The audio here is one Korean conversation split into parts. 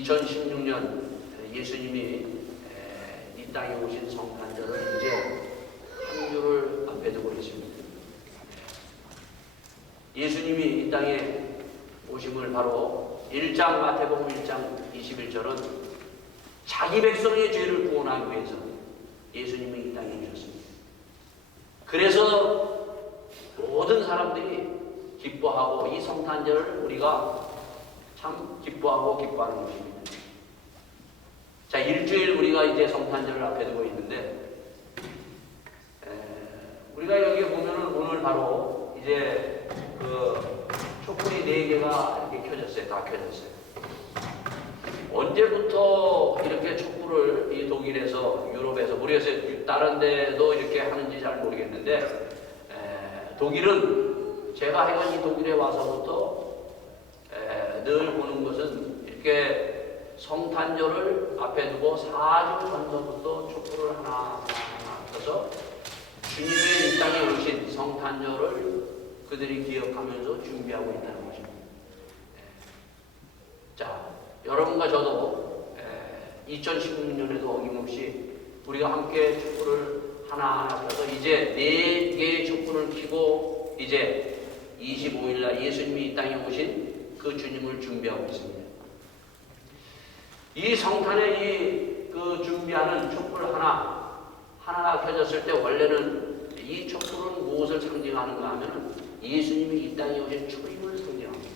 2016년 예수님이 이 땅에 오신 성탄절을 이제 한 주를 앞에 두고 있습니다. 예수님이 이 땅에 오심을 바로 1장 마태복음 1장 21절은 자기 백성의 죄를 구원하기 위해서 예수님이 이 땅에 오셨습니다. 그래서 모든 사람들이 기뻐하고 이 성탄절을 우리가 참 기뻐하고 기뻐하는 것입니다. 자, 일주일 우리가 이제 성탄절을 앞에 두고 있는데 우리가 여기 보면은 오늘 바로 이제 그 촛불이 4개가 이렇게 켜졌어요. 다 켜졌어요. 언제부터 이렇게 촛불을 이 독일에서 유럽에서 모르겠어요. 다른 데도 이렇게 하는지 잘 모르겠는데 독일은 제가 하여간 이 독일에 와서부터 늘 보는 것은 이렇게 성탄절을 앞에 두고 4주 전부터 촛불을 하나 켜서 주님의 이 땅에 오신 성탄절을 그들이 기억하면서 준비하고 있다는 것입니다. 자, 여러분과 저도 2016년에도 어김없이 우리가 함께 촛불을 하나하나 켜서 이제 4개의 촛불을 켜고 이제 25일날 예수님이 이 땅에 오신 그 주님을 준비하고 있습니다. 이 성탄에 그 준비하는 촛불 하나가 켜졌을 때 원래는 이 촛불은 무엇을 상징하는가 하면 예수님이 이 땅에 오신 초림을 상징합니다.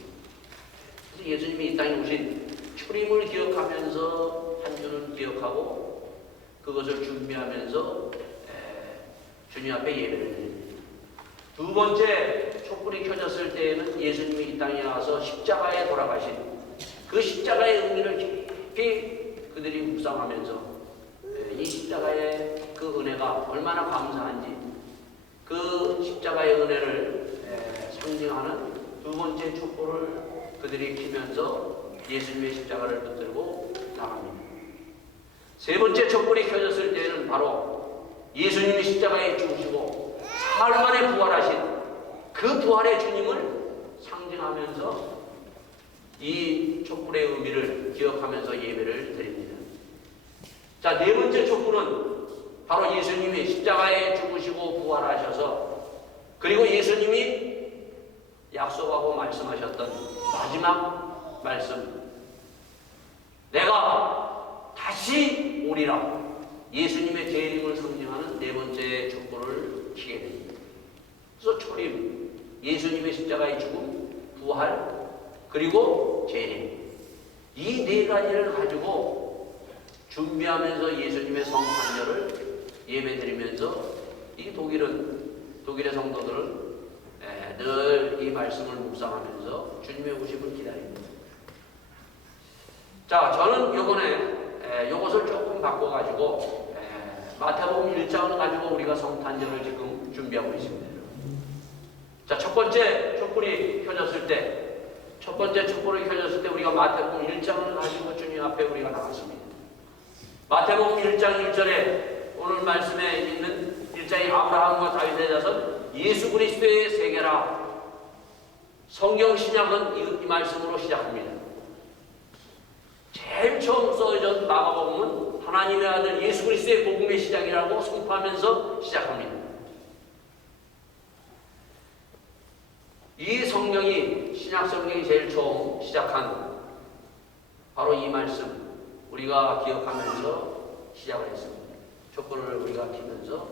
그래서 예수님이 이 땅에 오신 초림을 기억하면서 한 주는 기억하고 그것을 준비하면서 주님 앞에 예배를 드립니다. 두 번째 촛불이 켜졌을 때에는 예수님이 이 땅에 와서 십자가에 돌아가신 그 십자가의 의미를 깊이 그들이 묵상하면서 이 십자가의 그 은혜가 얼마나 감사한지 그 십자가의 은혜를 상징하는 두 번째 촛불을 그들이 켜면서 예수님의 십자가를 붙들고 나갑니다. 세 번째 촛불이 켜졌을 때는 바로 예수님이 십자가에 죽으시고 사흘 만에 부활하신 그 부활의 주님을 상징하면서 이 촛불의 의미를 기억하면서 예배를 드립니다. 자, 네 번째 촛불은 바로 예수님이 십자가에 죽으시고 부활하셔서 그리고 예수님이 약속하고 말씀하셨던 마지막 말씀, 내가 다시 오리라. 예수님의 재림을 상징하는 네 번째 촛불을 켜게 됩니다. 그래서 초림, 예수님의 십자가의 죽음, 부활, 그리고 재림, 이 네 가지를 가지고 준비하면서 예수님의 성탄절을 예배드리면서 이 독일의 성도들은 늘 이 말씀을 묵상하면서 주님의 오심을 기다립니다. 자, 저는 이번에 이것을 조금 바꿔가지고 마태복음 1장을 가지고 우리가 성탄절을 지금 준비하고 있습니다. 자, 첫 번째 촛불이 켜졌을 때 우리가 마태복음 1장을 가지고 주님 앞에 우리가 나갔습니다. 마태복음 1장 1절에 오늘 말씀에 있는 1장의 아브라함과 다윗의 자손 예수 그리스도의 세계라. 성경 신약은 이 말씀으로 시작합니다. 제일 처음 써진 마가복음은 하나님의 아들 예수 그리스도의 복음의 시작이라고 선포하면서 시작합니다. 이 성경이 신약 성경이 제일 처음 시작한 바로 이 말씀 우리가 기억하면서 시작을 했습니다. 촛불을 우리가 켜면서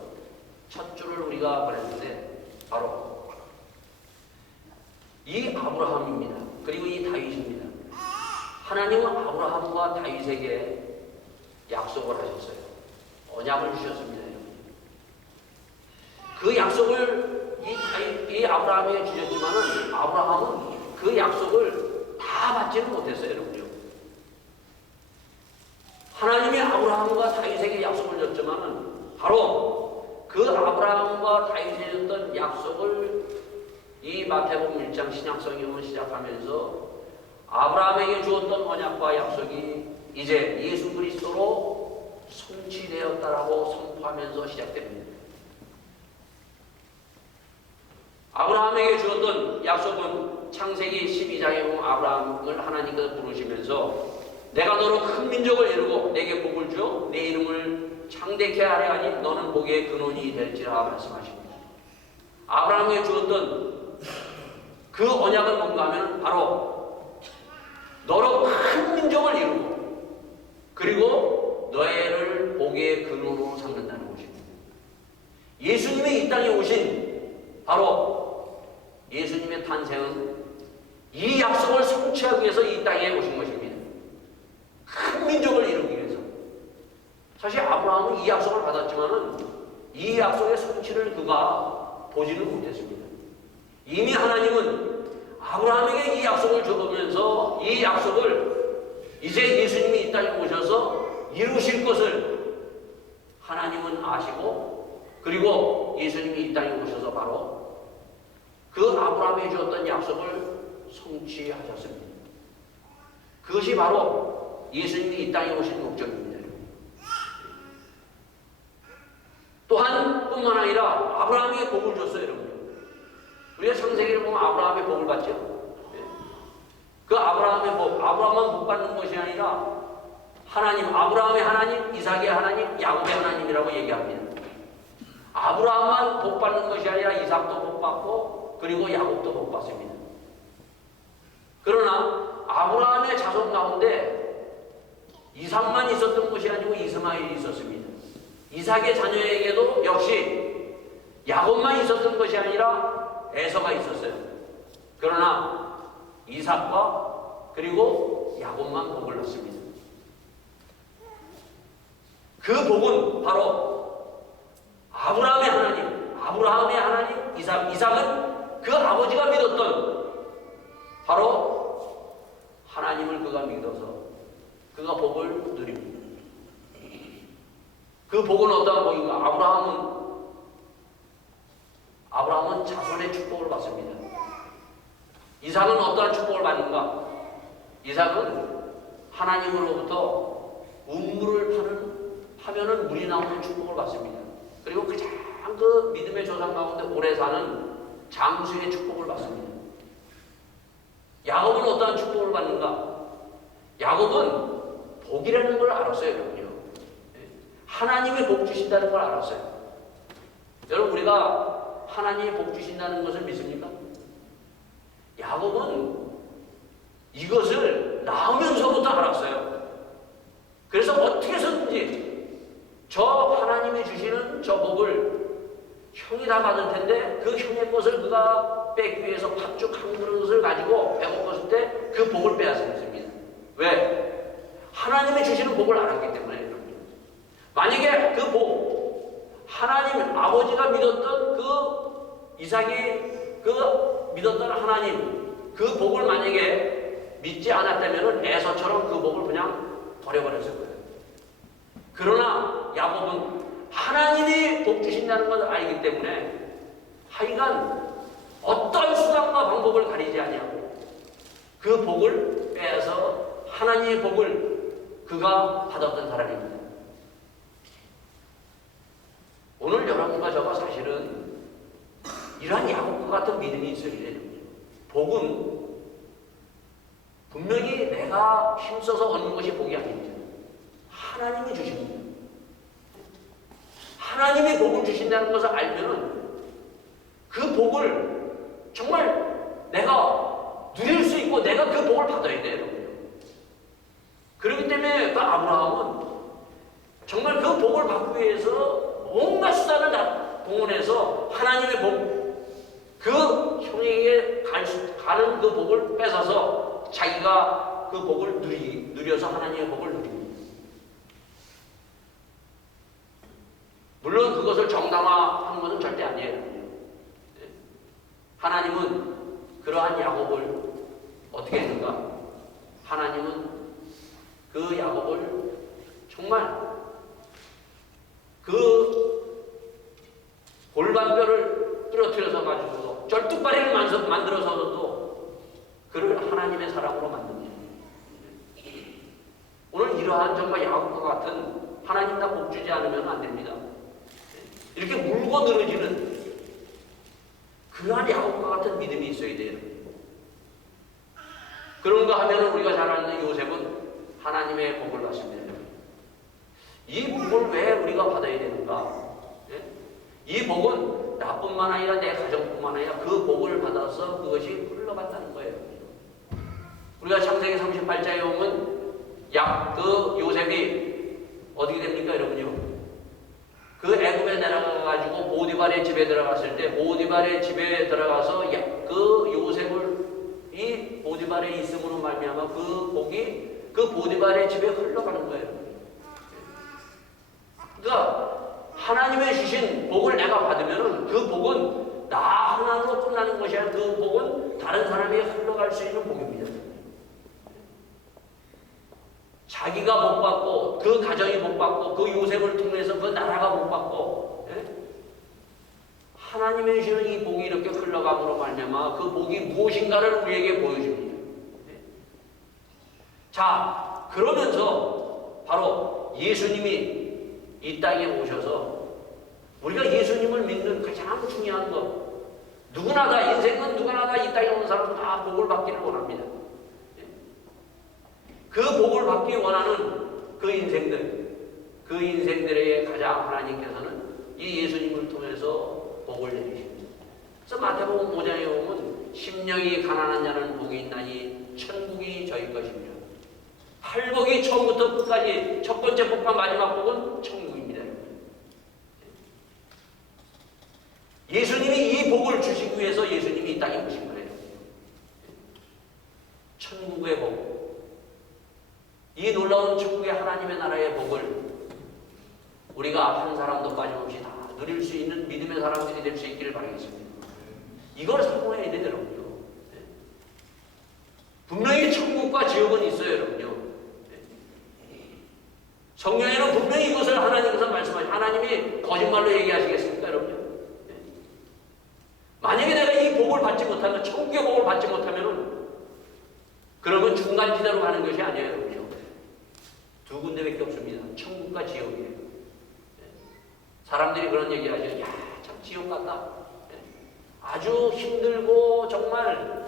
첫 줄을 우리가 보냈는데 바로 이 아브라함입니다. 그리고 이 다윗입니다. 하나님은 아브라함과 다윗에게 약속을 하셨어요. 언약을 주셨습니다. 그 약속을 이 아브라함에게 주셨지만은 아브라함은 그 약속을 다 받지는 못했어요, 여러분요. 하나님이 아브라함과 다윗에게 약속을 줬지만은 바로 그 아브라함과 다윗에게 줬던 약속을 이 마태복음 1장 신약성경을 시작하면서 아브라함에게 주었던 언약과 약속이 이제 예수 그리스도로 성취되었다라고 선포하면서 시작됩니다. 아브라함에게 주었던 약속은 창세기 12장에 보면 아브라함을 하나님께서 부르시면서 내가 너로 큰 민족을 이루고 내게 복을 주어 내 이름을 창대케 하려 하니 너는 복의 근원이 될지라 말씀하십니다. 아브라함에게 주었던 그 언약은 뭔가 하면 바로 너로 큰 민족을 이루고 그리고 너희를 복의 근원으로 삼는다는 것입니다. 예수님이 이 땅에 오신 바로 예수님의 탄생은 이 약속을 성취하기 위해서 이 땅에 오신 것입니다. 큰 민족을 이루기 위해서. 사실 아브라함은 이 약속을 받았지만은 이 약속의 성취를 그가 보지는 못했습니다. 이미 하나님은 아브라함에게 이 약속을 주면서 이 약속을 이제 예수님이 이 땅에 오셔서 이루실 것을 하나님은 아시고 그리고 예수님이 이 땅에 오셔서 바로 그 아브라함에게 주었던 약속을 성취하셨습니다. 그것이 바로 예수님이 이 땅에 오신 목적입니다. 또한 뿐만 아니라 아브라함에게 복을 줬어요, 여러분. 우리가 창세기를 보면 아브라함의 복을 받죠. 그 아브라함의 복, 아브라함만 복 받는 것이 아니라 하나님, 아브라함의 하나님, 이삭의 하나님, 야곱의 하나님이라고 얘기합니다. 아브라함만 복 받는 것이 아니라 이삭도 복 받고 그리고 야곱도 복 받습니다. 그러나 아브라함의 자손 가운데 이삭만 있었던 것이 아니고 이스마엘이 있었습니다. 이삭의 자녀에게도 역시 야곱만 있었던 것이 아니라 에서가 있었어요. 그러나 이삭과 그리고 야곱만 복을 얻습니다. 그 복은 바로 아브라함의 하나님, 이삭은 그 아버지가 믿었던 바로 하나님을 그가 믿어서 그가 복을 누립니다. 그 복은 어떠한 복인가? 아브라함은 자손의 축복을 받습니다. 이삭은 어떠한 축복을 받는가? 이삭은 하나님으로부터 우물을 파면은 물이 나오는 축복을 받습니다. 그리고 가장 그 믿음의 조상 가운데 오래 사는 장수의 축복을 받습니다. 야곱은 어떠한 축복을 받는가? 야곱은 복이라는 걸 알았어요, 여러분요. 하나님이 복 주신다는 걸 알았어요. 여러분, 우리가 하나님이 복 주신다는 것을 믿습니까? 야곱은 이것을 낳으면서부터 알았어요. 그래서 어떻게 해서든지 저 하나님이 주시는 저 복을 형이 다 받을 텐데 그 형의 것을 그가 뺏기 위해서 팥죽 한 그릇을 가지고 배고팠을 때 그 복을 빼앗았습니다. 왜? 하나님이 주시는 복을 알았기 때문에. 만약에 그 복, 하나님, 아버지가 믿었던 그 이삭이 그 믿었던 하나님, 그 복을 만약에 믿지 않았다면 에서처럼 그 복을 그냥 버려버렸을 거예요. 그러나 야곱은 하나님이 복 주신다는 것을 알기 때문에 하여간 어떤 수단과 방법을 가리지 아니하고 그 복을 빼앗아 하나님의 복을 그가 받았던 사람입니다. 오늘 여러분과 저가 사실은 이러한 야곱과 같은 믿음이 있어야 돼요. 복은 분명히 내가 힘써서 얻는 것이 복이 아닙니다. 하나님이 주십니다. 하나님이 복을 주신다는 것을 알면은 그 복을 정말 내가 누릴 수 있고 내가 그 복을 받아야 돼요. 그렇기 때문에 그 아브라함은 정말 그 복을 받기 위해서 온갖 수단을 다 동원해서 하나님의 복, 그 형에게 가는 그 복을 뺏어서 자기가 그 복을 누려서 하나님의 복을 누립니다. 물론 그것을 정당화한 것은 절대 아니에요. 하나님은 그러한 야곱을 어떻게 했는가? 하나님은 그 야곱을 정말 그 골반뼈를 부러뜨려서 가지고 쩔뚝발이를 만들어서도 그를 하나님의 사랑으로 만듭니다. 오늘 이러한 정말 야곱과 같은 하나님 다 복 주지 않으면 안 됩니다. 이렇게 물고 늘어지는 그러한 야곱과 같은 믿음이 있어야 돼요. 그런가 하면 우리가 잘 아는 요셉은 하나님의 복을 받습니다. 이 복을 왜 우리가 받아야 되는가? 예? 이 복은 나뿐만 아니라 내 가정뿐만 아니라 그 복을 받아서 그것이 흘러간다는 거예요. 우리가 창세기 38장에 보면 그 요셉이 어떻게 됩니까, 여러분요? 그 애굽에 내려가가지고 보디발의 집에 들어갔을 때 보디발의 집에 들어가서 그 요셉을 이 보디발에 있음으로 말미암아 그 복이 그 보디발의 집에 흘러가는 거예요. 그러니까 하나님의 주신 복을 내가 받으면은 그 복은 나 하나로 끝나는 것이 아니라 그 복은 다른 사람에게 흘러갈 수 있는 복입니다. 자기가 복 받고 그 가정이 복 받고 그 요셉을 통해서 그 나라가 복 받고 하나님의 주시는 이 복이 이렇게 흘러감으로 말미암아 그 복이 무엇인가를 우리에게 보여줍니다. 자, 그러면서 바로 예수님이 이 땅에 오셔서 우리가 예수님을 믿는 가장 중요한 것, 누구나 다 인생은 누구나 다 이 땅에 오는 사람은 다 복을 받기를 원합니다. 그 복을 받기 원하는 그 인생들에게 가장 하나님께서는 이 예수님을 통해서 복을 내리십니다. 그래서 마태복음 5장에 보면 심령이 가난한 자는 복이 있나니 천국이 저희 것이며 팔복이 처음부터 끝까지 첫 번째 복과 마지막 복은 천국입니다. 예수님이 이 복을 주시기 위해서 예수님이 이 땅에 오신 거예요. 천국의 복, 이 놀라운 천국의 하나님의 나라의 복을 우리가 한 사람도 빠짐없이 다 누릴 수 있는 믿음의 사람들이 될 수 있기를 바라겠습니다. 이걸 사모해야 돼요, 여러분요. 분명히 천국과 지옥은 있어요, 여러분요. 성경에는 분명히 이것을 하나님께서 말씀하시죠. 하나님이 거짓말로 얘기하시겠습니까, 여러분요? 만약에 내가 이 복을 받지 못하면, 천국의 복을 받지 못하면, 그러면 중간지대로 가는 것이 아니에요, 여러분요. 두 군데밖에 없습니다. 천국과 지옥이에요. 사람들이 그런 얘기를 하죠. 야, 참 지옥 같다. 아주 힘들고 정말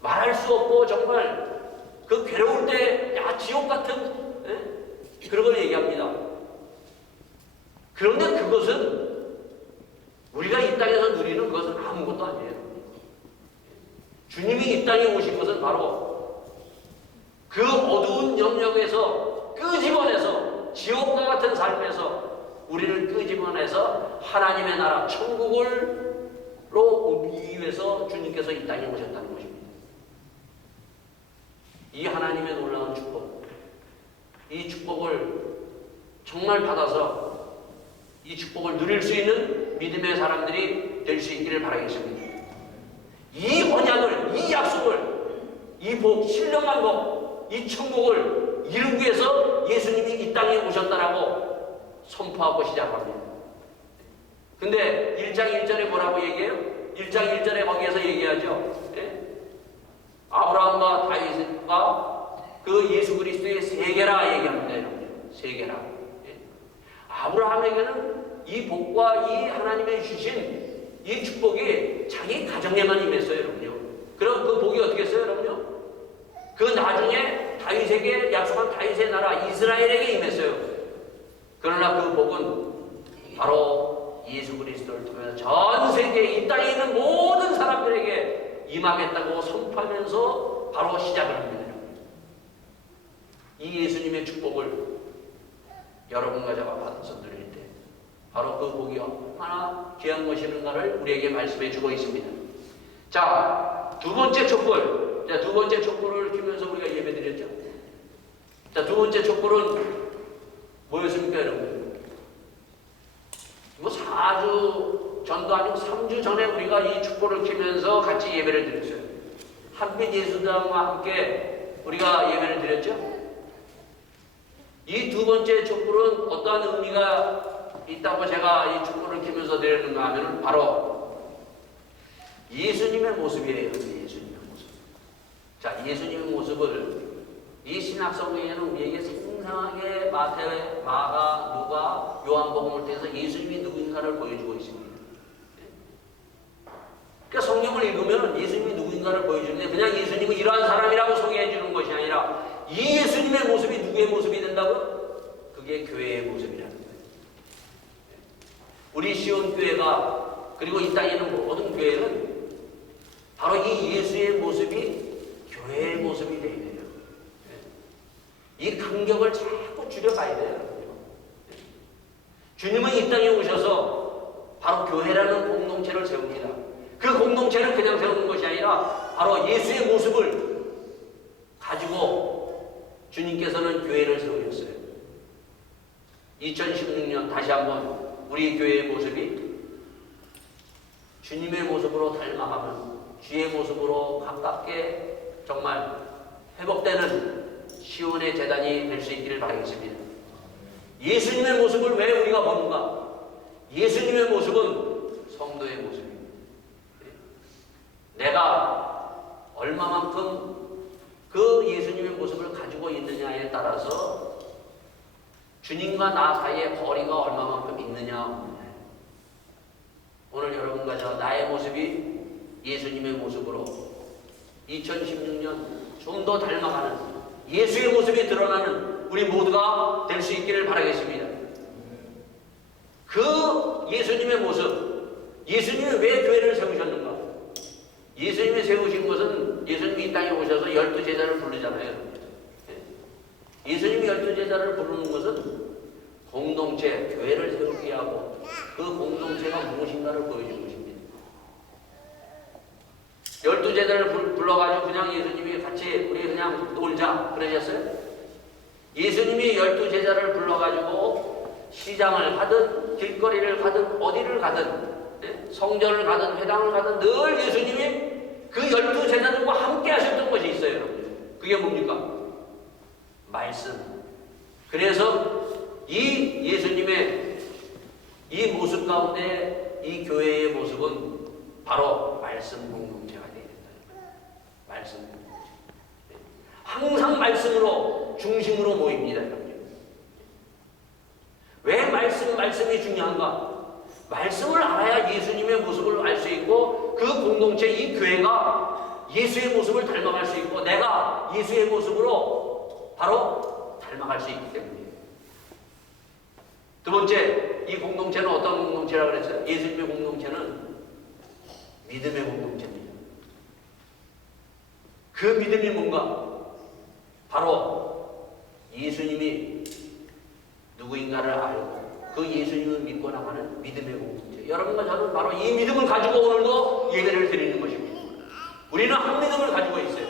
말할 수 없고 정말 그 괴로울 때 야, 지옥 같은 그런 걸 얘기합니다. 그런데 그것은 우리가 이 땅에서 누리는 것은 아무것도 아니에요. 주님이 이 땅에 오신 것은 바로 그 어두운 영역에서 끄집어내서 지옥과 같은 삶에서 우리를 끄집어내서 하나님의 나라 천국으로 오기 위해서 주님께서 이 땅에 오셨다는 것입니다. 이 하나님의 놀라운 축복, 이 축복을 정말 받아서 이 축복을 누릴 수 있는 믿음의 사람들이 될 수 있기를 바라겠습니다. 이 언약을, 이 약속을, 이 복, 신령한 복, 이 천국을 이루기 위해서 예수님이 이 땅에 오셨다라고 선포하고 시작합니다. 근데 1장 1절에 뭐라고 얘기해요? 1장 1절에 거기에서 얘기하죠. 아브라함과 다윗과 그 예수 그리스도의 세계라 얘기합니다. 여러분. 세계라. 아브라함에게는 이 복과 이 하나님의 주신 이 축복이 자기 가정에만 임했어요, 여러분요. 그럼 그 복이 어떻게 했어요, 여러분요? 그 나중에 다윗에게 약속한 다윗의 나라 이스라엘에게 임했어요. 그러나 그 복은 바로 예수 그리스도를 통해서 전 세계에 이 땅에 있는 모든 사람들에게 임하겠다고 선포하면서 바로 시작을 합니다. 이 예수님의 축복을 여러분과 제가 받아서 누릴 때 바로 그 복이 얼마나 귀한 것이는가를 우리에게 말씀해 주고 있습니다. 자, 두 번째 촛불. 자, 두 번째 촛불을 켜면서 우리가 예배 드렸죠. 자, 두 번째 촛불은 뭐였습니까, 여러분? 뭐 4주 전도 아니고 3주 전에 우리가 이 촛불을 켜면서 같이 예배를 드렸어요. 한빛 예수당과 함께 우리가 예배를 드렸죠. 이 두 번째 촛불은 어떠한 의미가 있다고 제가 이 촛불을 켜면서 드렸는가 하면 바로 예수님의 모습이에요. 예수님의 모습. 자, 예수님의 모습을 이 신약성경에는 우리에게 생생하게 마태, 마가, 누가, 요한복음을 통해서 예수님이 누구인가를 보여주고 있습니다. 그러니까 성경을 읽으면 예수님이 누구인가를 보여주는데 그냥 예수님은 이러한 사람이라고 소개해 주는 것이 아니라 이 예수님 예수님의 모습이 누구의 모습이 된다고? 그게 교회의 모습이라는 거예요. 우리 시온교회가 그리고 이 땅에 있는 모든 교회는 바로 이 예수의 모습이 교회의 모습이 되어야 돼요. 이 간격을 자꾸 줄여가야 돼요. 주님은 이 땅에 오셔서 바로 교회라는 공동체를 세웁니다. 그 공동체를 그냥 세우는 것이 아니라 바로 예수의 모습을 가지고 주님께서는 교회를 세우셨어요. 2016년 다시 한번 우리 교회의 모습이 주님의 모습으로 닮아가면 주의 모습으로 가깝게 정말 회복되는 시온의 재단이 될 수 있기를 바라겠습니다. 예수님의 모습을 왜 우리가 보는가? 예수님의 모습은 성도의 모습입니다. 내가 얼마만큼 그 예수님의 모습을 가지고 있느냐에 따라서 주님과 나 사이의 거리가 얼마만큼 있느냐 없느냐. 오늘 여러분과 저 나의 모습이 예수님의 모습으로 2016년 좀 더 닮아가는 예수의 모습이 드러나는 우리 모두가 될 수 있기를 바라겠습니다. 그 예수님의 모습, 예수님이 왜 교회를 세우셨는가? 예수님이 세우신 것은 예수님이 이 땅에 오셔서 12제자를 부르잖아요. 예수님이 12제자를 부르는 것은 공동체, 교회를 세우게 하고 그 공동체가 무엇인가를 보여준 것입니다. 12제자를 불러가지고 그냥 예수님이 같이 우리 그냥 놀자 그러셨어요? 예수님이 12제자를 불러가지고 시장을 가든 길거리를 가든 어디를 가든 성전을 가든 회당을 가든 늘 예수님이 그 12제자들과 함께 하셨던 것이 있어요. 여러분. 그게 뭡니까? 말씀. 그래서 이 예수님의 이 모습 가운데 이 교회의 모습은 바로 말씀 공동체가 되어야 된다. 말씀 공동체. 항상 말씀으로 중심으로 모입니다. 여러분. 왜 말씀이 중요한가? 말씀을 알아야 예수님의 모습을 알 수 있고 그 공동체 이 교회가 예수의 모습을 닮아갈 수 있고 내가 예수의 모습으로 바로 닮아갈 수 있기 때문이에요. 두 번째, 이 공동체는 어떤 공동체라고 그랬어요? 예수님의 공동체는 믿음의 공동체입니다. 그 믿음이 뭔가? 바로 예수님이 누구인가를 알고 그 예수님을 믿고 나가는 믿음의 공동체. 여러분과 저는 바로 이 믿음을 가지고 오늘도 예배를 드리는 것입니다. 우리는 한 믿음을 가지고 있어요.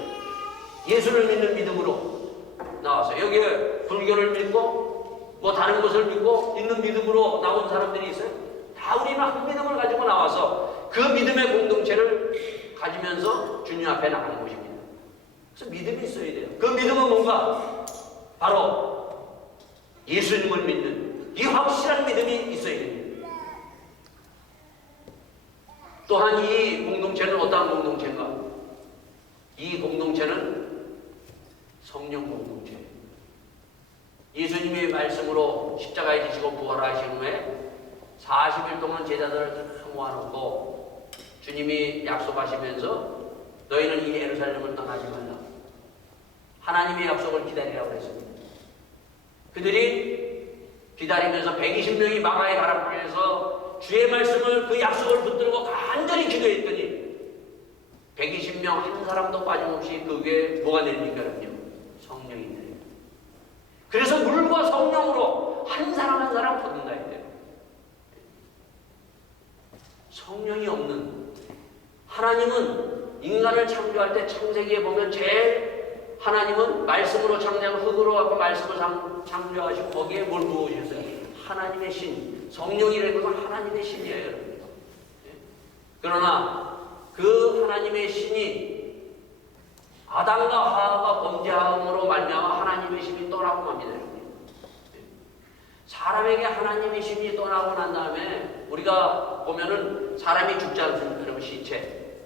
예수를 믿는 믿음으로 나와서 여기에 불교를 믿고 뭐 다른 것을 믿고 있는 믿음으로 나온 사람들이 있어요. 다 우리는 한 믿음을 가지고 나와서 그 믿음의 공동체를 가지면서 주님 앞에 나가는 것입니다. 그래서 믿음이 있어야 돼요. 그 믿음은 뭔가? 바로 예수님을 믿는 이 확실한 믿음이 있어야 됩니다. 또한 이 공동체는 어떠한 공동체인가? 이 공동체는 성령 공동체예요. 예수님의 말씀으로 십자가에 지시고 부활하신 후에 40일 동안 제자들을 다 모아놓고 주님이 약속하시면서 너희는 이 예루살렘을 떠나지 말라. 하나님의 약속을 기다리라고 했습니다. 그들이 기다리면서 120명이 마가의 다락방에서 주의 말씀을 그 약속을 붙들고 간절히 기도했더니 120명 한 사람도 빠짐없이 그 위에 뭐가 내립니까? 성령이 내려요. 그래서 물과 성령으로 한 사람 한 사람 붙는다 했대요. 성령이 없는 하나님은 인간을 창조할 때 창세기에 보면 제일 하나님은 말씀으로 창조하고 흙으로 갖고 말씀을 창조하시고 거기에 뭘 부어주셨어요? 하나님의 신. 성령이라는 건 하나님의 신이에요. 여러분. 그러나 그 하나님의 신이 아담과 하와가 범죄함으로 말미암아 하나님의 신이 떠나고 맙니다. 여러분. 사람에게 하나님의 신이 떠나고 난 다음에 우리가 보면은 사람이 죽지 않습니까? 여러분 시체.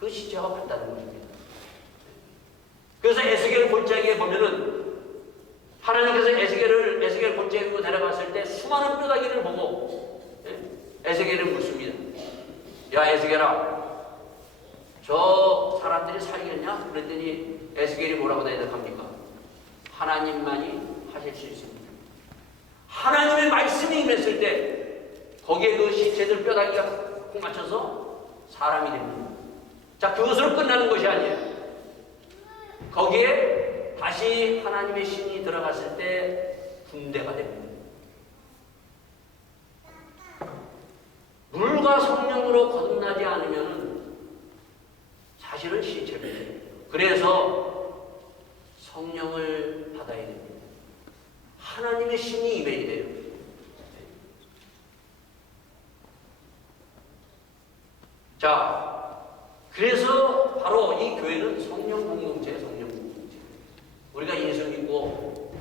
그 시체가 간다는 것입니다. 그래서 에스겔 골짜기에 보면은 하나님께서 에스겔 골짜기로 데려갔을 때 수많은 뼈다귀를 보고 에스겔을 묻습니다. 야 에스겔아, 저 사람들이 살겠냐? 그랬더니 에스겔이 뭐라고 대답합니까? 하나님만이 하실 수 있습니다. 하나님의 말씀이 임했을 때 거기에 그 시체들 뼈다귀가 콕 맞춰서 사람이 됩니다. 자, 그것으로 끝나는 것이 아니에요. 거기에 다시 하나님의 신이 들어갔을 때 군대가 됩니다. 물과 성령으로 거듭나지 않으면 사실은 시체입니다. 그래서 성령을 받아야 됩니다. 하나님의 신이 임해야 돼요. 자, 그래서 바로 이 교회는 성령 공동체예요. 성령 공동체. 우리가 예수 믿고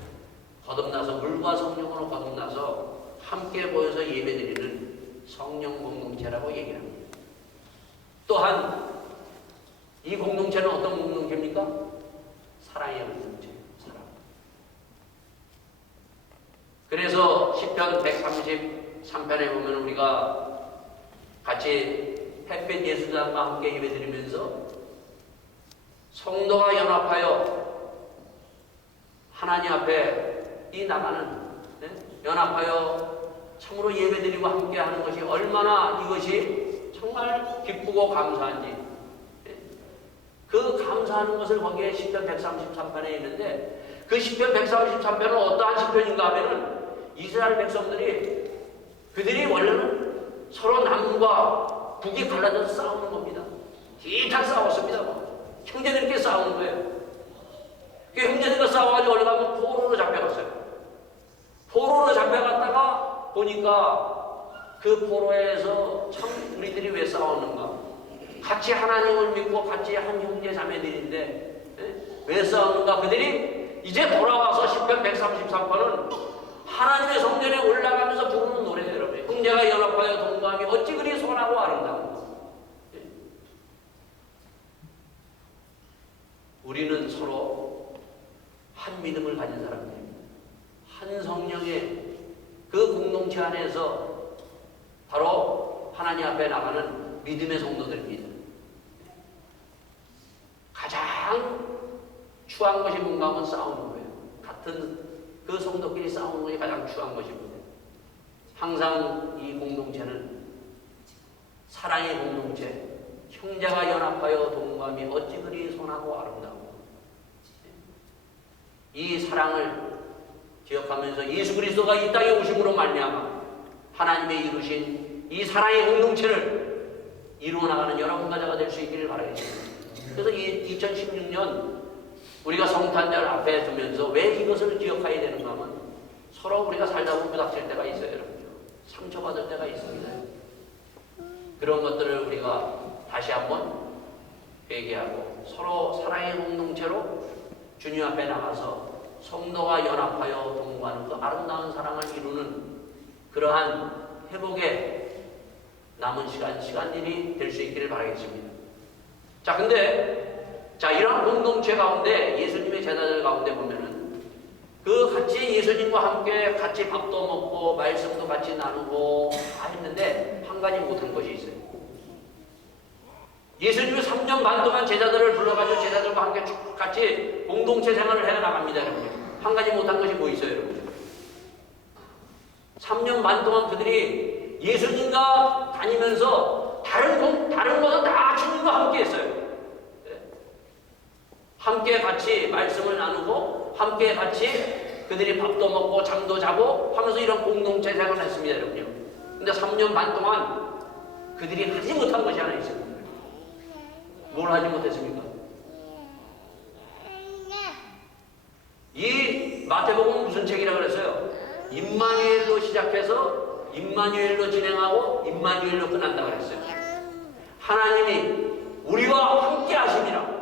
거듭나서 물과 성령으로 거듭나서 함께 모여서 예배드리는 성령 공동체라고 얘기를 합니다. 또한 이 공동체는 어떤 공동체입니까? 사랑의 공동체. 사랑. 그래서 시편 133편에 보면 우리가 같이 햇빛 예수단과 함께 예배드리면서 성도가 연합하여 하나님 앞에 이 나가는 연합하여 참으로 예배드리고 함께 하는 것이 얼마나 이것이 정말 기쁘고 감사한지 그 감사하는 것을 거기에 시편 133편에 있는데 그 시편 133편은 어떠한 시편인가 하면은 이스라엘 백성들이 그들이 원래는 서로 남과 북이 갈라져서 싸우는 겁니다. 기타 싸웠습니다. 형제들끼리 싸우는 거예요. 그 형제들과 싸워가지고 올라가면 포로로 잡혀갔어요. 포로로 잡혀갔다가 보니까 그 포로에서 참 우리들이 왜 싸웠는가? 같이 하나님을 믿고 같이 한 형제 자매들인데 왜 싸우는가? 그들이 이제 돌아와서 시편 133편은 하나님의 성전에 올라가면서 부르는 노래예요. 여러분. 형제가 연합하여 동거하며 어찌 그리 선하고 아름다운가? 우리는 서로 한 믿음을 가진 사람들입니다. 한 성령의 그 공동체 안에서 바로 하나님 앞에 나가는 믿음의 성도들입니다. 가장 추한 것이 뭔가 하면 싸우는 거예요. 같은 그 성도끼리 싸우는 것이 가장 추한 것입니다. 항상 이 공동체는 사랑의 공동체, 형제가 연합하여 동감이 어찌 그리 선하고 아름다워. 이 사랑을 기억하면서 예수 그리스도가 이 땅에 오심으로 말미암아 하나님의 이루신 이 사랑의 공동체를 이루어 나가는 여러분 가자가 될 수 있기를 바라겠습니다. 그래서 2016년 우리가 성탄절 앞에 두면서 왜 이것을 기억해야 되는가 하면 서로 우리가 살다 보면 부닥칠 때가 있어요. 여러분. 상처받을 때가 있습니다. 그런 것들을 우리가 다시 한번 회개하고 서로 사랑의 공동체로 주님 앞에 나가서 성도가 연합하여 동거하는 그 아름다운 사랑을 이루는 그러한 회복의 남은 시간들이 될 수 있기를 바라겠습니다. 자, 근데 이러한 공동체 가운데 예수님의 제자들 가운데 보면은 그 같이 예수님과 함께 같이 밥도 먹고 말씀도 같이 나누고 다 했는데 한 가지 못한 것이 있어요. 예수님이 3년 반 동안 제자들을 불러가지고 제자들과 함께 쭉 같이 공동체 생활을 해나갑니다. 여러분. 한 가지 못한 것이 뭐 있어요? 여러분. 3년 반 동안 그들이 예수님과 다니면서 다른 것은 다 주님과 함께 했어요. 함께 같이 말씀을 나누고 함께 같이 그들이 밥도 먹고 잠도 자고 하면서 이런 공동체 생활을 했습니다. 여러분요. 근데 3년 반 동안 그들이 하지 못한 것이 하나 있습니다. 뭘 하지 못했습니까? 이 마태복음은 무슨 책이라고 그랬어요? 임마누엘로 시작해서 임마누엘로 진행하고 임마누엘로 끝난다고 그랬어요. 하나님이 우리와 함께 하십니다.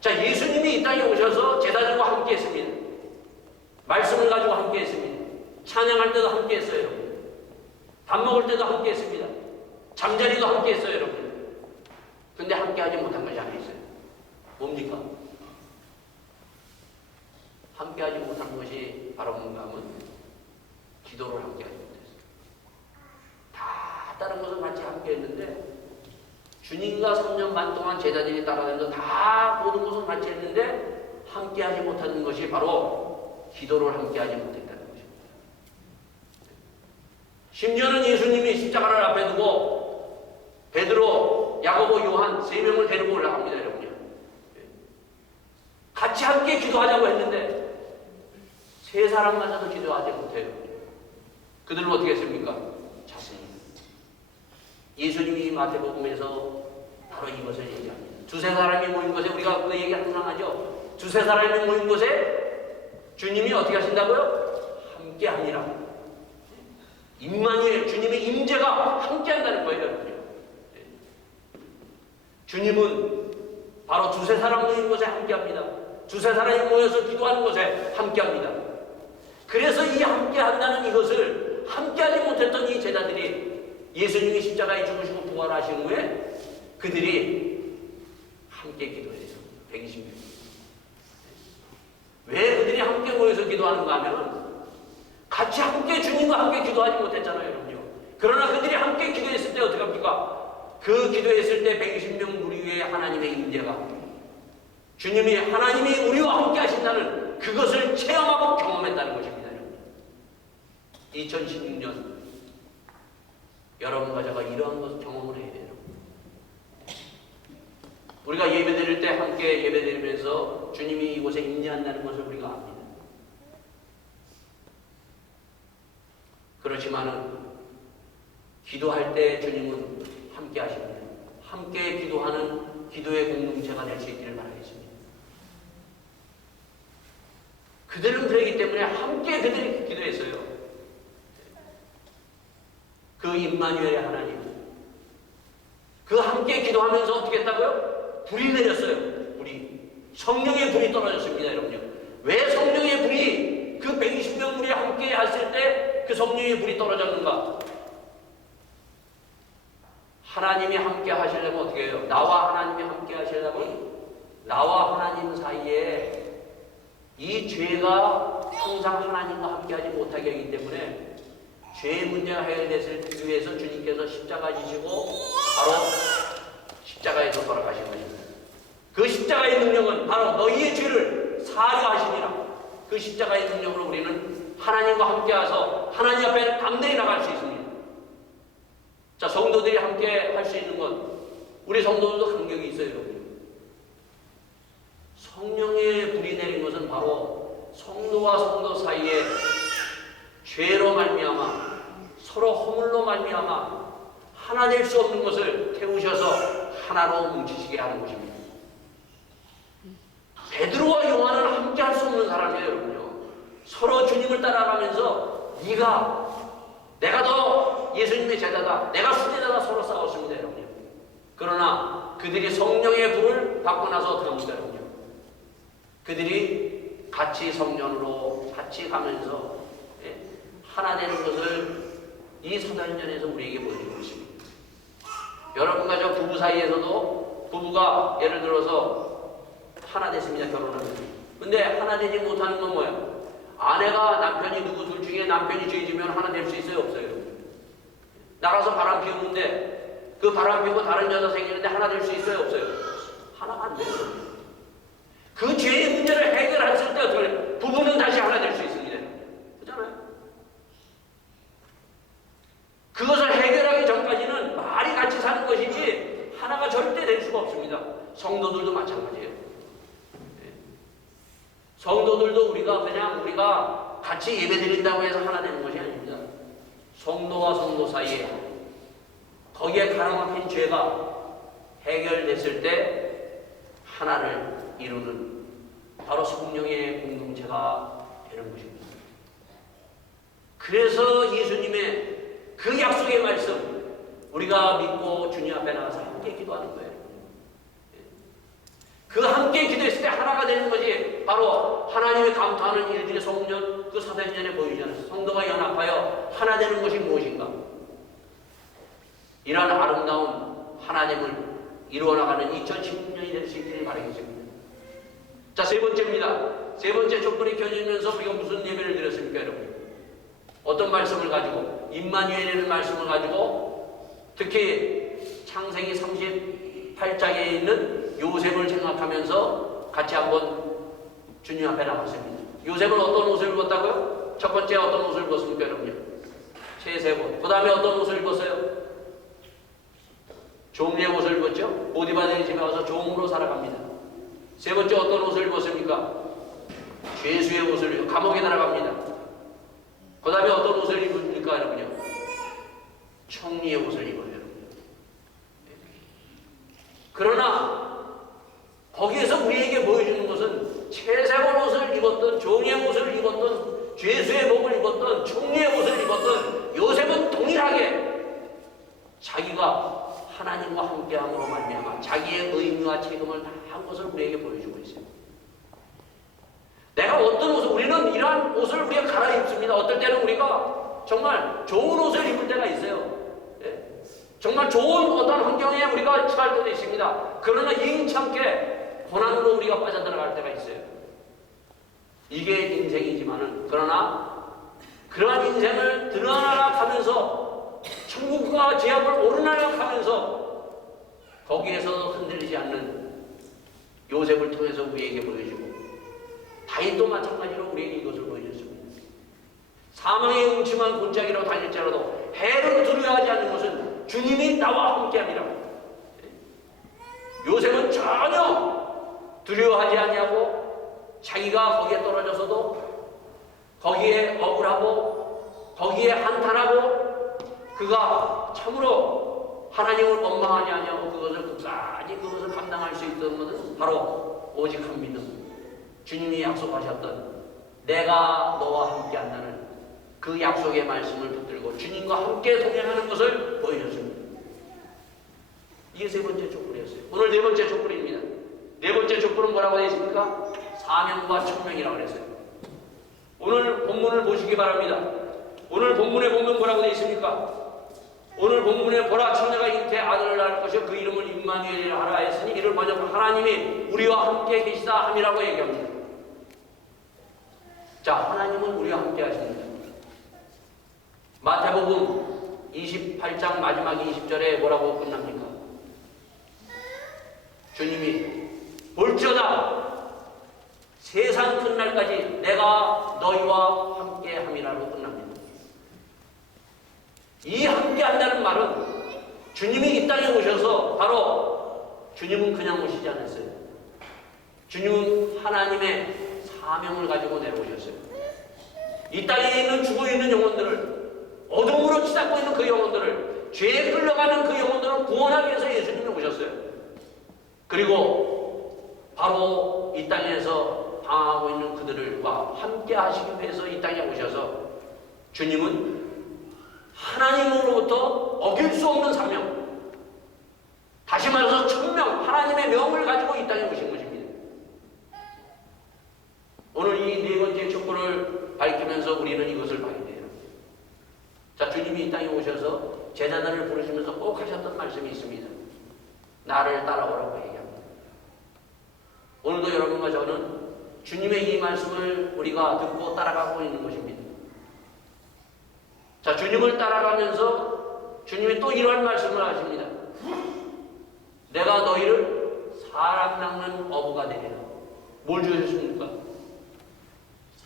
자, 예수님이 이 땅에 오셔서 제자들과 함께 했습니다. 말씀을 가지고 함께 했습니다. 찬양할 때도 함께 했어요, 여러분. 밥 먹을 때도 함께 했습니다. 잠자리도 함께 했어요, 여러분. 근데 함께 하지 못한 것이 하나 있어요. 뭡니까? 함께 하지 못한 것이 바로 뭔가 하면 기도를 함께 하지 못했어요. 다 다른 것은 같이 함께 했는데 주님과 3년 반 동안 제자들이 따라다니면서 다 모든 것을 같이 했는데 함께하지 못하는 것이 바로 기도를 함께하지 못했다는 것입니다. 심지어는 예수님이 십자가를 앞에 두고 베드로, 야고보, 요한 3명을 데리고 올라갑니다. 여러분요. 같이 함께 기도하자고 했는데 3사람마저도 기도하지 못해요. 그들은 어떻게 했습니까? 잤습니다. 예수님이 마태복음에서 바로 이것을 얘기합니다. 2-3사람이 모인 곳에, 우리가 그 얘기 항상 하죠. 2-3사람이 모인 곳에 주님이 어떻게 하신다고요? 함께 하니라. 임마누엘, 주님의 임재가 함께 한다는 거예요, 여러분요. 주님은 바로 2-3사람 모인 곳에 함께 합니다. 2-3사람이 모여서 기도하는 곳에 함께 합니다. 그래서 이 함께 한다는 이것을 함께하지 못했던 이 제자들이 예수님이 십자가에 죽으시고 부활하신 후에 그들이 함께 기도했어요. 120명. 왜 그들이 함께 모여서 기도하는가 하면 같이 함께 주님과 함께 기도하지 못했잖아요, 여러분요. 그러나 그들이 함께 기도했을 때 어떻게 합니까? 그 기도했을 때 120명 무리 위에 하나님의 임재가, 주님이 하나님이 우리와 함께 하신다는 그것을 체험하고 경험했다는 것입니다. 여러분. 2016년 여러분과 제가 이러한 것을 경험을 해야 돼요. 우리가 예배드릴 때 함께 예배드리면서 주님이 이곳에 임재한다는 것을 우리가 압니다. 그렇지만은 기도할 때 주님은 함께 하십니다. 함께 기도하는 기도의 공동체가 될 수 있기를 바라겠습니다. 그들은 그러기 때문에 함께 그들이 기도했어요. 그 임마누엘의 하나님, 그 함께 기도하면서 어떻게 했다고요? 불이 내렸어요. 불이. 성령의 불이 떨어졌습니다, 여러분요. 왜 성령의 불이 그 120명 무리 함께 했을 때 그 성령의 불이 떨어졌는가? 하나님이 함께 하시려면 어떻게 해요? 나와 하나님이 함께 하시려면 나와 하나님 사이에 이 죄가 항상 하나님과 함께하지 못하게 하기 때문에 죄의 문제가 해결됐을 위해서 주님께서 십자가 지시고 바로 십자가에서 돌아가신 것입니다. 그 십자가의 능력은 바로 너희의 죄를 사하려 하시니라. 그 십자가의 능력으로 우리는 하나님과 함께해서 하나님 앞에 담대히 나갈 수 있습니다. 자, 성도들이 함께 할 수 있는 것, 우리 성도들도 간격이 있어요. 성령의 불이 내린 것은 바로 성도와 성도 사이에 죄로 말미암아 서로 허물로 말미암아 하나 될 수 없는 것을 태우셔서 하나로 뭉치시게 하는 것입니다. 베드로와 요한은 함께 할 수 없는 사람이에요, 여러분요. 서로 주님을 따라가면서 내가 더 예수님의 제자다, 내가 수제자다 서로 싸웠습니다, 여러분요. 그러나 그들이 성령의 불을 받고 나서 어떻게 합니까, 여러분요? 그들이 같이 성령으로 같이 가면서 하나 되는 것을 이 사도행전에서 우리에게 보여주고 있습니다. 여러분과 저 부부 사이에서도 부부가 예를 들어서 하나 됐습니다. 결혼하면. 근데 하나 되지 못하는 건 뭐예요? 아내가 남편이 누구 둘 중에 남편이 죄 지면 하나 될 수 있어요? 없어요? 나가서 바람 피우는데 그 바람 피우고 다른 여자 생기는데 하나 될 수 있어요? 없어요? 하나가 안 돼요. 그 죄의 문제를 해결했을 때 어떻게 부부는 다시 하나 될 수 있습니다. 그렇잖아요? 그것을 해결하기 전까지는 말이 같이 사는 것이지 하나가 절대 될 수가 없습니다. 성도들도 마찬가지예요. 성도들도 우리가 같이 예배드린다고 해서 하나 되는 것이 아닙니다. 성도와 성도 사이에 거기에 가로막힌 죄가 해결됐을 때 하나를 이루는 바로 성령의 공동체가 되는 것입니다. 그래서 예수님의 그 약속의 말씀, 우리가 믿고 주님 앞에 나가서 함께 기도하는 거예요. 그 함께 기도했을 때 하나가 되는 것이 바로 하나님의 감토하는 일들의 성전, 그 사도행전에 보이지 않았어요. 성도가 연합하여 하나 되는 것이 무엇인가? 이러한 아름다운 하나님을 이루어나가는 2016년이 될 수 있기를 바라겠습니다. 자, 세 번째입니다. 세 번째 조건이 켜지면서 우리가 무슨 예배를 드렸습니까, 여러분? 어떤 말씀을 가지고, 임마누엘이라는 말씀을 가지고, 특히 창세기 38장에 있는 요셉을 생각하면서 같이 한번 주님 앞에 나왔습니다. 요셉은 어떤 옷을 입었다고요? 첫 번째 어떤 옷을 입었습니까, 여러분요? 채색 옷. 그 다음에 어떤 옷을 입었어요? 종류의 옷을 입었죠? 보디바들의 집에 와서 종으로 살아갑니다. 세 번째 어떤 옷을 입었습니까? 죄수의 옷을 입고 감옥에 들어갑니다. 그 다음에 어떤 옷을 입습니까, 여러분요? 청리의 옷을 입어요, 여러분요. 그러나 거기에서 우리에게 보여주는 것은 채색 옷을 입었던, 종의 옷을 입었던, 죄수의 목을 입었던, 총리의 옷을 입었던 요셉은 동일하게 자기가 하나님과 함께함으로 말미암아 자기의 의미와 책임을 다한 것을 우리에게 보여주고 있어요. 내가 어떤 옷을, 우리는 이러한 옷을 우리가 갈아입습니다. 어떨 때는 우리가 정말 좋은 옷을 입을 때가 있어요. 예? 정말 좋은 어떤 환경에 우리가 처할 때도 있습니다. 그러나 인참게 고난으로 우리가 빠져들어갈 때가 있어요. 이게 인생이지만은, 그러나 그러한 인생을 드러나가 가면서 천국과 지옥을 오르나가 가면서 거기에서 흔들리지 않는 요셉을 통해서 우리에게 보여주고, 다윗도 마찬가지로 우리에게 이것을 보여줬습니다. 사망의 음침한 골짜기로 다닐지라도 해를 두려워하지 않는 것은 주님이 나와 함께함이라. 요셉은 전혀 두려워하지 아니하고 자기가 거기에 떨어져서도 거기에 억울하고 거기에 한탄하고 그가 참으로 하나님을 원망하지 아니하고 그것을 감당할 수 있던 것은 바로 오직 한 믿음, 주님이 약속하셨던 내가 너와 함께 한다는 그 약속의 말씀을 붙들고 주님과 함께 동행하는 것을 보여줬습니다. 이게 세 번째 촛불이었어요. 오늘 네 번째 촛불입니다. 네 번째 촛불은 뭐라고 되어 있습니까? 사명과 청명이라고 그랬어요. 오늘 본문을 보시기 바랍니다. 오늘 본문에 보면 뭐라고 되어 있습니까? 오늘 본문에 보라, 처녀가 잉태 아들을 낳을 것이요 그 이름을 임마누엘이라 하라 했으니 이를 번역하면 하나님이 우리와 함께 계시다 함이라고 얘기합니다. 자, 하나님은 우리와 함께 하십니다. 마태복음 28장 마지막 20절에 뭐라고 끝납니까? 주님이 볼지어다 세상 끝날까지 내가 너희와 함께 함이라고 끝납니다. 이 함께 한다는 말은 주님이 이 땅에 오셔서 바로 주님은 그냥 오시지 않았어요. 주님은 하나님의 사명을 가지고 내려오셨어요. 이 땅에 있는 죽어있는 영혼들을, 어둠으로 치닫고 있는 그 영혼들을, 죄에 끌려가는 그 영혼들을 구원하기 위해서 예수님이 오셨어요. 그리고 바로 이 땅에서 방황하고 있는 그들과 함께 하시기 위해서 이 땅에 오셔서 주님은 하나님으로부터 어길 수 없는 사명, 다시 말해서 천명, 하나님의 명을 가지고 이 땅에 오신 것입니다. 오늘 이 네 번째 촛불을 밝히면서 우리는 이것을 봐야 돼요. 자, 주님이 이 땅에 오셔서 제자들을 부르시면서 꼭 하셨던 말씀이 있습니다. 나를 따라오라고 얘기합니다. 오늘도 여러분과 저는 주님의 이 말씀을 우리가 듣고 따라가고 있는 것입니다. 자, 주님을 따라가면서 주님이 또 이러한 말씀을 하십니다. 내가 너희를 사람 낚는 어부가 되리라. 뭘 주셨습니까?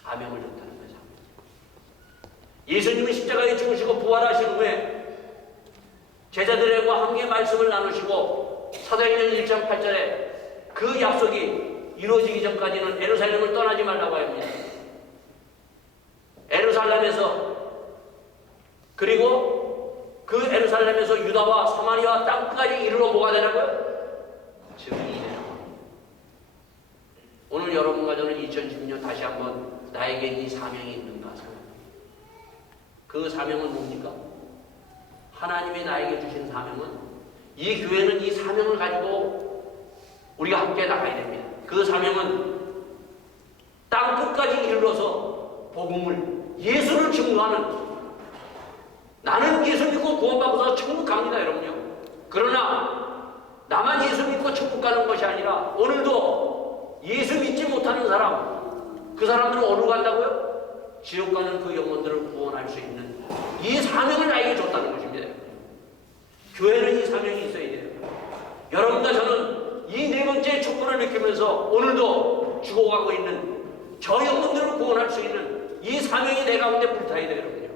사명을 줬다는 거예요. 예수님이 십자가에 죽으시고 부활하신 후에 제자들과 함께 말씀을 나누시고 사도행전 1장 8절에 그 약속이 이루어지기 전까지는 예루살렘을 떠나지 말라고 합니다. 예루살렘에서, 그리고 그 예루살렘에서 유다와 사마리아 땅까지 이르러 뭐가 되라고요? 증인이 되라고. 오늘 여러분과 저는 2010년 다시 한번 나에게 이 사명이 있는가 생각합니다. 그 사명은 뭡니까? 하나님이 나에게 주신 사명은, 이 교회는 이 사명을 가지고 우리가 함께 나가야 됩니다. 그 사명은 땅 끝까지 이르러서 복음을, 예수를 증거하는, 나는 예수 믿고 구원받고서 천국 갑니다, 여러분요. 그러나 나만 예수 믿고 천국 가는 것이 아니라 오늘도 예수 믿지 못하는 사람, 그 사람들은 어디로 간다고요? 지옥 가는 그 영혼들을 구원할 수 있는 이 사명을 나에게 줬다는 것입니다. 교회는 이 사명이 있어야 돼요. 여러분과 저는 이 네 번째 촛불을 느끼면서 오늘도 죽어가고 있는 저 영혼들을 구원할 수 있는 이 사명이 내 가운데 불타야 되거든요.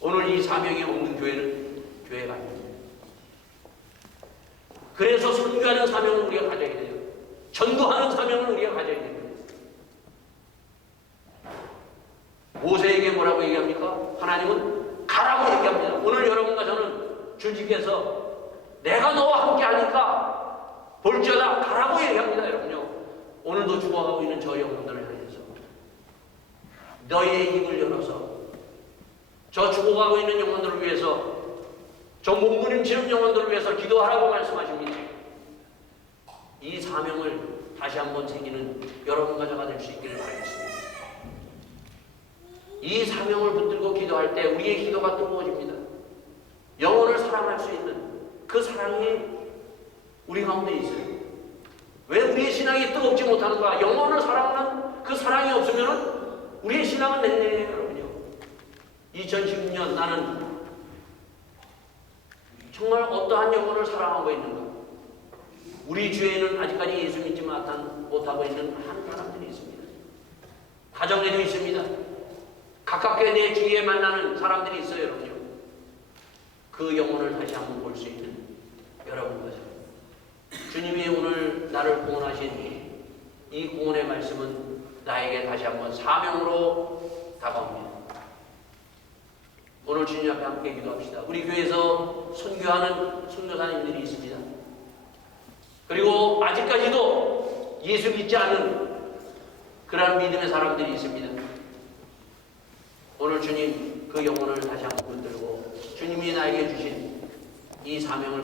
오늘 이 사명이 없는 교회는 교회가 아닙니다. 그래서 선교하는 사명을 우리가 가져야 돼요. 전도하는 사명을 우리가 가져야 됩니다. 모세에게 뭐라고 얘기합니까? 하나님은 가라고 얘기합니다. 오늘 여러분과 저는 주님께서 내가 너와 함께 하니까 볼지어다 가라고 얘기합니다. 여러분요. 오늘도 죽어가고 있는 저 영혼들을 향해서 너희의 입을 열어서 저 죽어가고 있는 영혼들을 위해서 저 몸부림치는 영혼들을 위해서 기도하라고 말씀하십니다. 이 사명을 다시 한번 새기는 여러분과 저가 될 수 있기를 바라겠습니다. 이 사명을 붙들고 기도할 때 우리의 기도가 뜨거워집니다. 영혼을 사랑할 수 있는 그 사랑이 우리 가운데 있어요. 왜 우리의 신앙이 뜨겁지 못하는가? 영혼을 사랑하는 그 사랑이 없으면 우리의 신앙은 냉랭해요, 여러분요. 2016년 나는 정말 어떠한 영혼을 사랑하고 있는가? 우리 주위에는 아직까지 예수 믿지 못하고 있는 한 사람들이 있습니다. 가정에도 있습니다. 가깝게 내 주위에 만나는 사람들이 있어요, 여러분요. 그 영혼을 다시 한번 볼 수 있는 여러분과 저. 주님이 오늘 나를 구원하신 이 구원의 말씀은 나에게 다시 한번 사명으로 다가옵니다. 오늘 주님 앞에 함께 기도합시다. 우리 교회에서 선교하는 선교사님들이 있습니다. 그리고 아직까지도 예수 믿지 않는 그러한 믿음의 사람들이 있습니다. 오늘 주님 그 영혼을 다시 한번 붙들고 주님이 나에게 주신 이 사명을